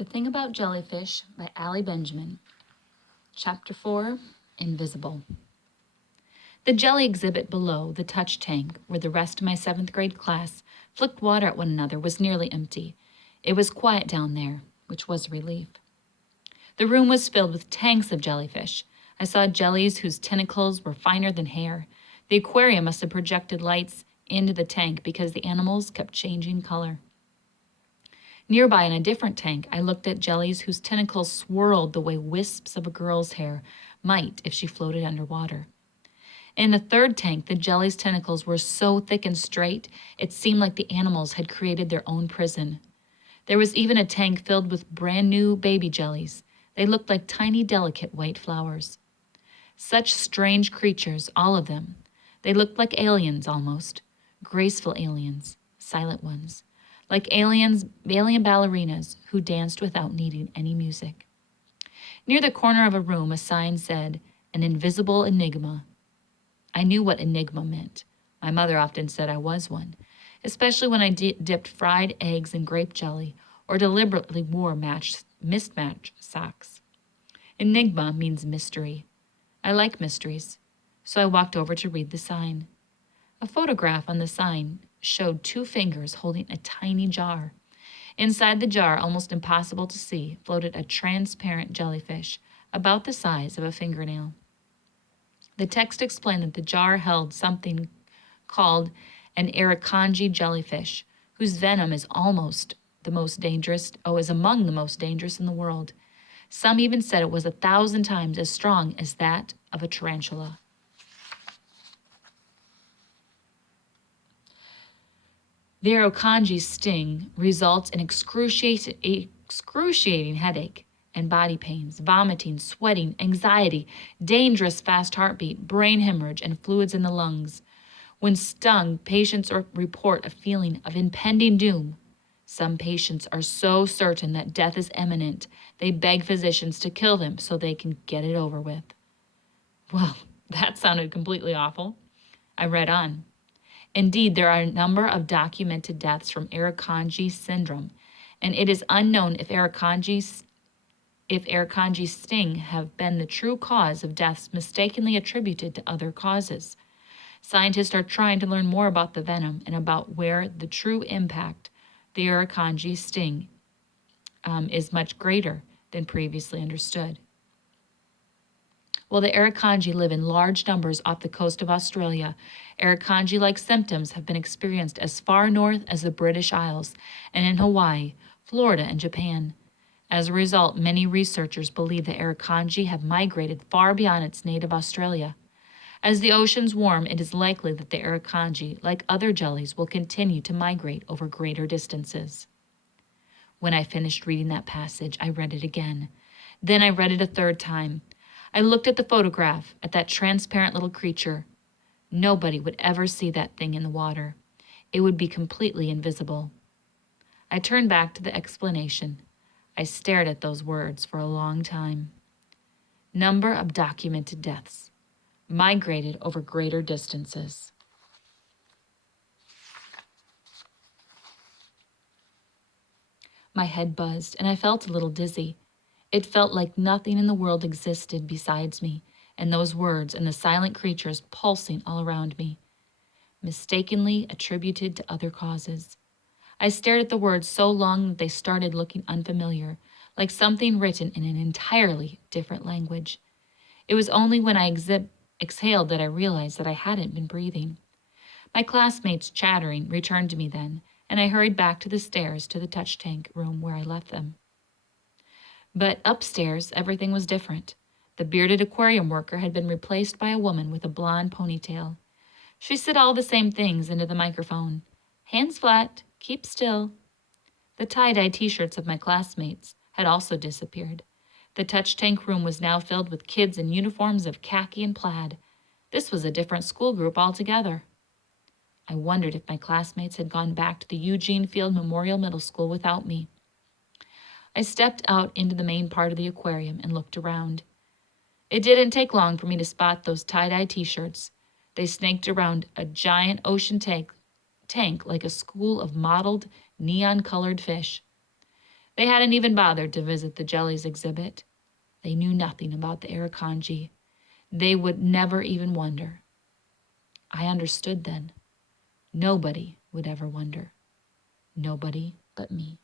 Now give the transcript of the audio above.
The Thing About Jellyfish by Allie Benjamin. Chapter 4, Invisible. The jelly exhibit below the touch tank, where the rest of my 7th grade class flicked water at one another, was nearly empty. It was quiet down there, which was a relief. The room was filled with tanks of jellyfish. I saw jellies whose tentacles were finer than hair. The aquarium must have projected lights into the tank because the animals kept changing color. Nearby in a different tank, I looked at jellies whose tentacles swirled the way wisps of a girl's hair might if she floated underwater. In the third tank, the jelly's tentacles were so thick and straight, it seemed like the animals had created their own prison. There was even a tank filled with brand new baby jellies. They looked like tiny, delicate white flowers. Such strange creatures, all of them. They looked like aliens almost. Graceful aliens, silent ones. Like alien ballerinas who danced without needing any music. Near the corner of a room, a sign said, "An invisible enigma." I knew what enigma meant. My mother often said I was one, especially when I dipped fried eggs in grape jelly or deliberately wore mismatched socks. Enigma means mystery. I like mysteries, so I walked over to read the sign. A photograph on the sign showed 2 fingers holding a tiny jar. Inside the jar, almost impossible to see, floated a transparent jellyfish, about the size of a fingernail. The text explained that the jar held something called an Irukandji jellyfish, whose venom is among the most dangerous in the world. Some even said it was 1,000 times as strong as that of a tarantula. The Irukandji sting results in excruciating headache and body pains, vomiting, sweating, anxiety, dangerous fast heartbeat, brain hemorrhage, and fluids in the lungs. When stung, patients report a feeling of impending doom. Some patients are so certain that death is imminent, they beg physicians to kill them so they can get it over with. Well, that sounded completely awful. I read on. Indeed, there are a number of documented deaths from Irukandji syndrome, and it is unknown if Irukandji's sting have been the true cause of deaths mistakenly attributed to other causes. Scientists are trying to learn more about the venom and about where the true impact the Irukandji sting is much greater than previously understood. While the Irukandji live in large numbers off the coast of Australia, Irukandji-like symptoms have been experienced as far north as the British Isles and in Hawaii, Florida, and Japan. As a result, many researchers believe that Irukandji have migrated far beyond its native Australia. As the oceans warm, it is likely that the Irukandji, like other jellies, will continue to migrate over greater distances. When I finished reading that passage, I read it again. Then I read it a 3rd time. I looked at the photograph, at that transparent little creature. Nobody would ever see that thing in the water. It would be completely invisible. I turned back to the explanation. I stared at those words for a long time. Number of documented deaths. Migrated over greater distances. My head buzzed, and I felt a little dizzy. It felt like nothing in the world existed besides me, and those words and the silent creatures pulsing all around me, mistakenly attributed to other causes. I stared at the words so long that they started looking unfamiliar, like something written in an entirely different language. It was only when I exhaled that I realized that I hadn't been breathing. My classmates chattering returned to me then, and I hurried back to the stairs to the touch tank room where I left them. But upstairs, everything was different. The bearded aquarium worker had been replaced by a woman with a blonde ponytail. She said all the same things into the microphone. Hands flat, keep still. The tie-dye t-shirts of my classmates had also disappeared. The touch tank room was now filled with kids in uniforms of khaki and plaid. This was a different school group altogether. I wondered if my classmates had gone back to the Eugene Field Memorial Middle School without me. I stepped out into the main part of the aquarium and looked around. It didn't take long for me to spot those tie-dye t-shirts. They snaked around a giant ocean tank like a school of mottled, neon-colored fish. They hadn't even bothered to visit the jellies exhibit. They knew nothing about the Irukandji. They would never even wonder. I understood then. Nobody would ever wonder. Nobody but me.